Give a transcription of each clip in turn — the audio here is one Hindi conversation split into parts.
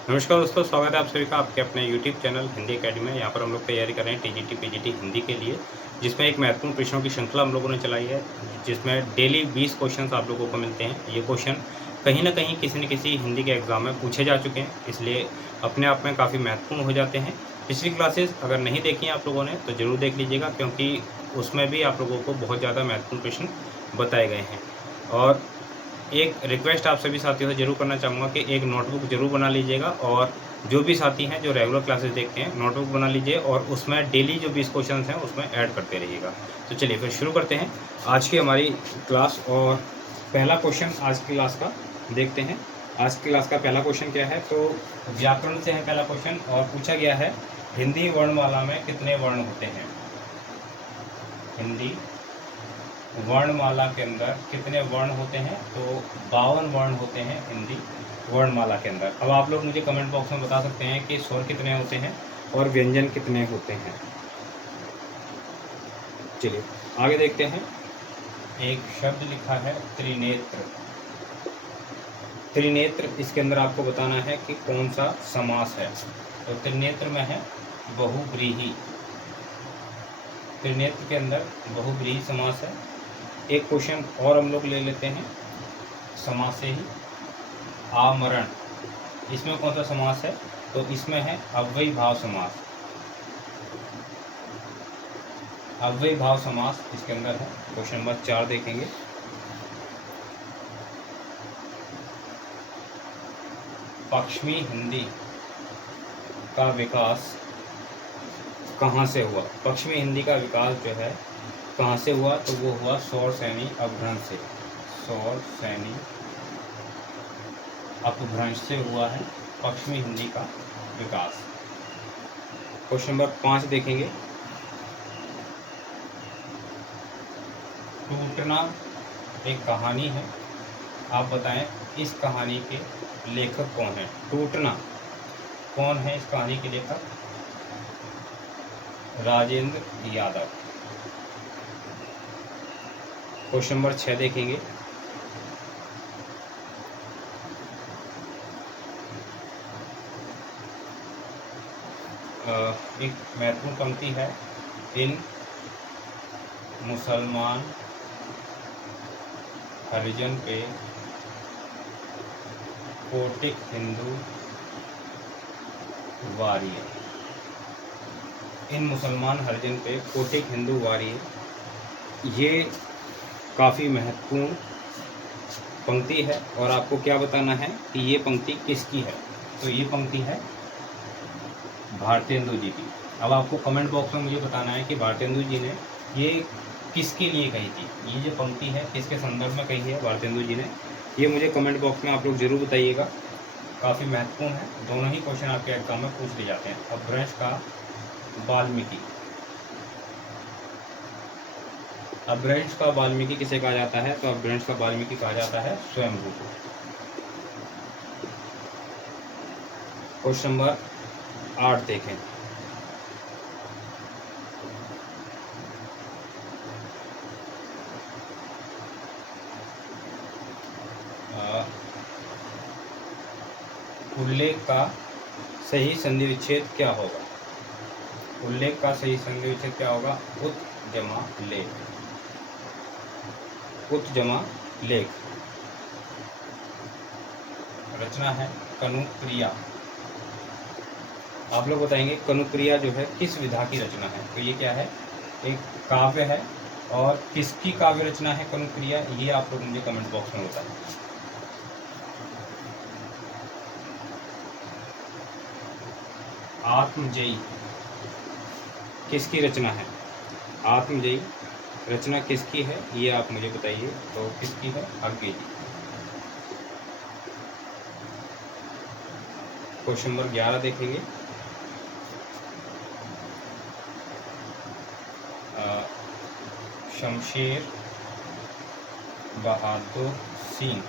नमस्कार दोस्तों, स्वागत है आप सभी का आपके अपने यूट्यूब चैनल हिंदी अकेडमी में। यहाँ पर हम लोग तैयारी कर रहे हैं टीजीटी पीजीटी हिंदी के लिए, जिसमें एक महत्वपूर्ण प्रश्नों की श्रृंखला हम लोगों ने चलाई है, जिसमें डेली 20 क्वेश्चंस आप लोगों को मिलते हैं। ये क्वेश्चन कहीं न कहीं किसी न किसी हिंदी के एग्ज़ाम में पूछे जा चुके हैं, इसलिए अपने आप में काफ़ी महत्वपूर्ण हो जाते हैं। पिछली क्लासेस अगर नहीं देखी हैं आप लोगों ने तो ज़रूर देख लीजिएगा, क्योंकि उसमें भी आप लोगों को बहुत ज़्यादा महत्वपूर्ण प्रश्न बताए गए हैं। और एक रिक्वेस्ट आप सभी साथियों से ज़रूर करना चाहूँगा कि एक नोटबुक ज़रूर बना लीजिएगा, और जो भी साथी हैं जो रेगुलर क्लासेस देखते हैं, नोटबुक बना लीजिए और उसमें डेली जो 20 क्वेश्चंस हैं उसमें ऐड करते रहिएगा। तो चलिए फिर शुरू करते हैं आज की हमारी क्लास। और पहला क्वेश्चन आज की क्लास का देखते हैं। आज की क्लास का पहला क्वेश्चन क्या है, तो व्याकरण से है पहला क्वेश्चन, और पूछा गया है हिंदी वर्णमाला में कितने वर्ण होते हैं। हिंदी वर्णमाला के अंदर कितने वर्ण होते हैं, तो 52 वर्ण होते हैं हिंदी वर्णमाला के अंदर। अब आप लोग मुझे कमेंट बॉक्स में बता सकते हैं कि स्वर कितने होते हैं और व्यंजन कितने होते हैं। चलिए आगे देखते हैं। एक शब्द लिखा है त्रिनेत्र। त्रिनेत्र, इसके अंदर आपको बताना है कि कौन सा समास है। तो त्रिनेत्र में है बहुव्रीहि। त्रिनेत्र के अंदर बहुव्रीहि समास है। एक क्वेश्चन और हम लोग ले लेते हैं समास से ही। आमरण, इसमें कौन सा समास है, तो इसमें है अव्ययी भाव समास। अव्ययी भाव समास इसके अंदर है। क्वेश्चन नंबर 4 देखेंगे। पश्चिमी हिंदी का विकास कहाँ से हुआ। पश्चिमी हिंदी का विकास जो है कहाँ से हुआ, तो वो हुआ सौरसेनी अपभ्रंश से। सौरसेनी अपभ्रंश से हुआ है पश्चिमी हिंदी का विकास। क्वेश्चन नंबर 5 देखेंगे। टूटना एक कहानी है, आप बताएं इस कहानी के लेखक कौन है। टूटना कौन है इस कहानी के लेखक, राजेंद्र यादव। क्वेश्चन नंबर 6 देखेंगे। एक महत्वपूर्ण पंक्ति है, इन मुसलमान हरिजन पे कोटिक हिंदू वारिये। इन मुसलमान हरिजन पे कोटिक हिंदू वारिये, ये काफ़ी महत्वपूर्ण पंक्ति है। और आपको क्या बताना है कि ये पंक्ति किसकी है, तो ये पंक्ति है भारतेंदु जी की। अब आपको कमेंट बॉक्स में मुझे बताना है कि भारतेंदु जी ने ये किसके लिए कही थी, ये जो पंक्ति है किसके संदर्भ में कही है भारतेंदु जी ने, ये मुझे कमेंट बॉक्स में आप लोग ज़रूर बताइएगा। काफ़ी महत्वपूर्ण है, दोनों ही क्वेश्चन आपके एग्जाम में पूछ लिए जाते हैं। अपभ्रंश का वाल्मीकि। अपभ्रंश का वाल्मीकि किसे कहा जाता है, तो अपभ्रंश का वाल्मीकि कहा जाता है स्वयंभू को। क्वेश्चन नंबर 8 देखें। उल्लेख का सही संधि विच्छेद क्या होगा। उल्लेख का सही संधि विच्छेद क्या होगा, उत जमा लेख। उत जमा लेख। रचना है कनुक्रिया। आप लोग बताएंगे कनुक्रिया जो है किस विधा की रचना है, तो ये क्या है, एक काव्य है। और किसकी काव्य रचना है कनुक्रिया, ये आप लोग मुझे कमेंट बॉक्स में बताएं। आत्मजयी किसकी रचना है, आत्मजयी रचना किसकी है, ये आप मुझे बताइए। तो किसकी है, अज्ञे जी। क्वेश्चन नंबर 11 देखेंगे। शमशेर बहादुर सिंह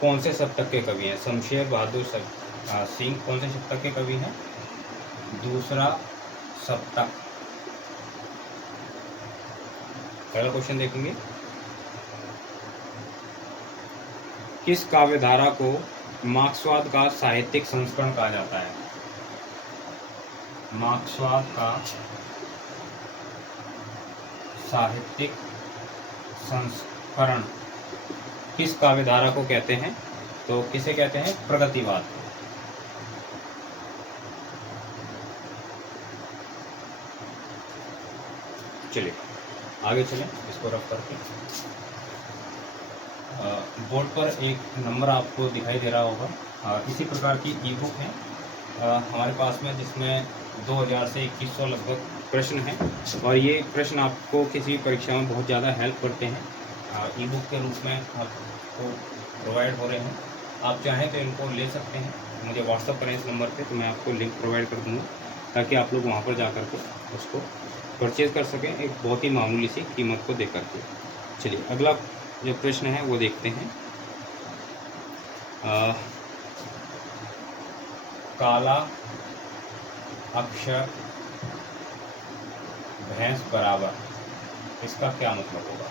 कौन से शतक के कवि हैं। शमशेर बहादुर सिंह कौन से शतक के कवि हैं, दूसरा शतक। पहला क्वेश्चन देखेंगे। किस काव्यधारा को मार्क्सवाद का साहित्यिक संस्करण कहा जाता है? मार्क्सवाद का साहित्यिक संस्करण किस काव्यधारा को कहते हैं? तो किसे कहते हैं? प्रगतिवाद। चलिए आगे चलें, इसको रख करके बोर्ड पर एक नंबर आपको दिखाई दे रहा होगा। इसी प्रकार की ई बुक है हमारे पास में, जिसमें 2000 से 2100 लगभग प्रश्न हैं, और ये प्रश्न आपको किसी परीक्षा में बहुत ज़्यादा हेल्प करते हैं। ई बुक के रूप में आपको प्रोवाइड हो रहे हैं। आप चाहें तो इनको ले सकते हैं, मुझे व्हाट्सअप करें इस नंबर पे, तो मैं आपको लिंक प्रोवाइड कर दूँगा ताकि आप लोग वहाँ पर जा कर के उसको परचेज़ कर सकें एक बहुत ही मामूली सी कीमत को दे करके। चलिए अगला जो प्रश्न है वो देखते हैं। काला अक्षर भैंस बराबर, इसका क्या मतलब होगा?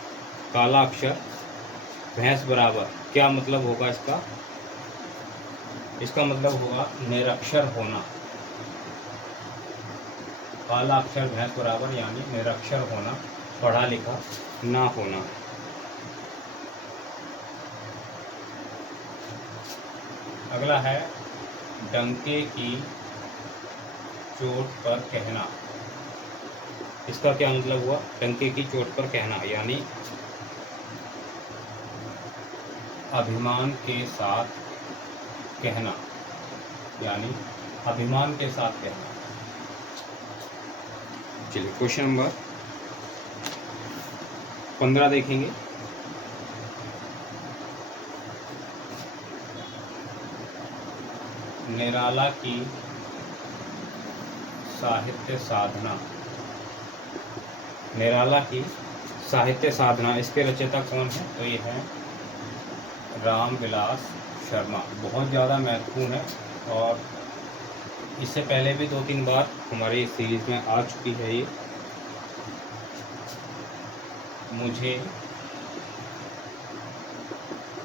काला अक्षर भैंस बराबर क्या मतलब होगा इसका? इसका मतलब होगा निरक्षर होना। काला अक्षर भैंस बराबर यानी निरक्षर होना, पढ़ा लिखा ना होना। अगला है डंके की चोट पर कहना, इसका क्या मतलब हुआ? डंके की चोट पर कहना यानी अभिमान के साथ कहना, यानी अभिमान के साथ कहना। चलिए क्वेश्चन नंबर 15 देखेंगे। निराला की साहित्य साधना, निराला की साहित्य साधना, इसके रचयिता कौन है? तो ये है रामविलास शर्मा। बहुत ज़्यादा महत्वपूर्ण है और इससे पहले भी 2-3 बार हमारी सीरीज में आ चुकी है ये। मुझे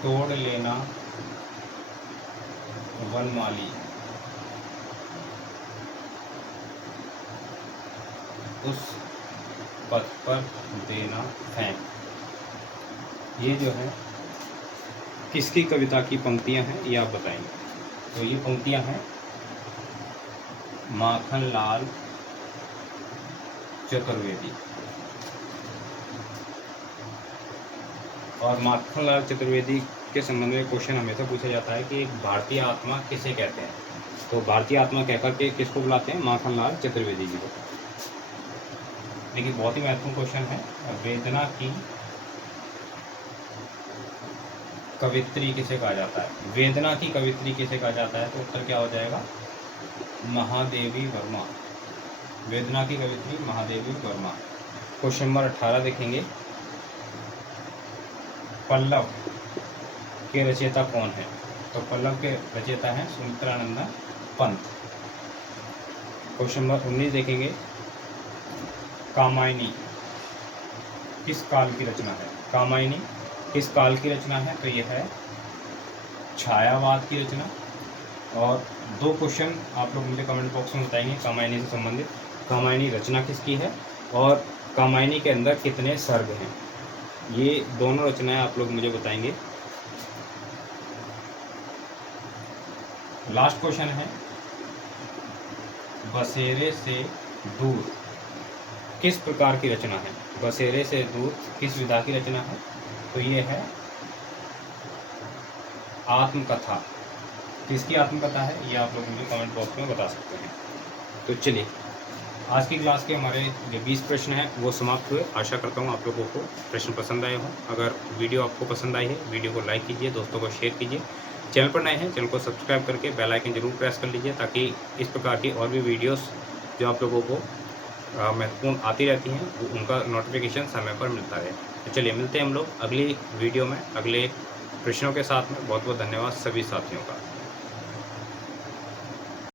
तोड़ लेना वनमाली, उस पथ पर देना फेंक, ये जो है किसकी कविता की पंक्तियां हैं ये आप बताएंगे? तो ये पंक्तियां हैं माखनलाल चतुर्वेदी। और माखनलाल चतुर्वेदी के संबंध में क्वेश्चन हमेशा पूछा जाता है कि एक भारतीय आत्मा किसे कहते हैं? तो भारतीय आत्मा कहकर के किसको बुलाते हैं? माखनलाल चतुर्वेदी जी को। देखिए बहुत ही महत्वपूर्ण क्वेश्चन है। वेदना की कवित्री किसे कहा जाता है? वेदना की कवित्री किसे कहा जाता है? तो उत्तर क्या हो जाएगा? महादेवी वर्मा। वेदना की कवित्री महादेवी वर्मा। क्वेश्चन नंबर 18 देखेंगे। पल्लव के रचयिता कौन है? तो पल्लव के रचयिता हैं सुमित्रानंद पंत। क्वेश्चन नंबर 19 देखेंगे। कामायनी किस काल की रचना है? कामायनी किस काल की रचना है? तो यह है छायावाद की रचना। और 2 क्वेश्चन आप लोग मुझे कमेंट बॉक्स में बताएंगे कामायनी से संबंधित। कामायनी रचना किसकी है और कामायनी के अंदर कितने सर्ग हैं? ये दोनों रचनाएं आप लोग मुझे बताएंगे। लास्ट क्वेश्चन है बसेरे से दूर किस प्रकार की रचना है? बसेरे से दूर किस विधा की रचना है? तो ये है आत्मकथा। किसकी आत्मकथा है ये आप लोग मुझे कमेंट बॉक्स में बता सकते हैं। तो चलिए आज की क्लास के हमारे जो 20 प्रश्न हैं वो समाप्त हुए। आशा करता हूँ आप लोगों को प्रश्न पसंद आए हों। अगर वीडियो आपको पसंद आई है वीडियो को लाइक कीजिए, दोस्तों को शेयर कीजिए। चैनल पर नए हैं चैनल को सब्सक्राइब करके बेल आइकन जरूर प्रेस कर लीजिए ताकि इस प्रकार की और भी वीडियोस जो आप लोगों को महत्वपूर्ण आती रहती हैं उनका नोटिफिकेशन समय पर मिलता रहे। तो चलिए मिलते हैं हम लोग अगली वीडियो में अगले प्रश्नों के साथ में। बहुत बहुत धन्यवाद सभी साथियों का।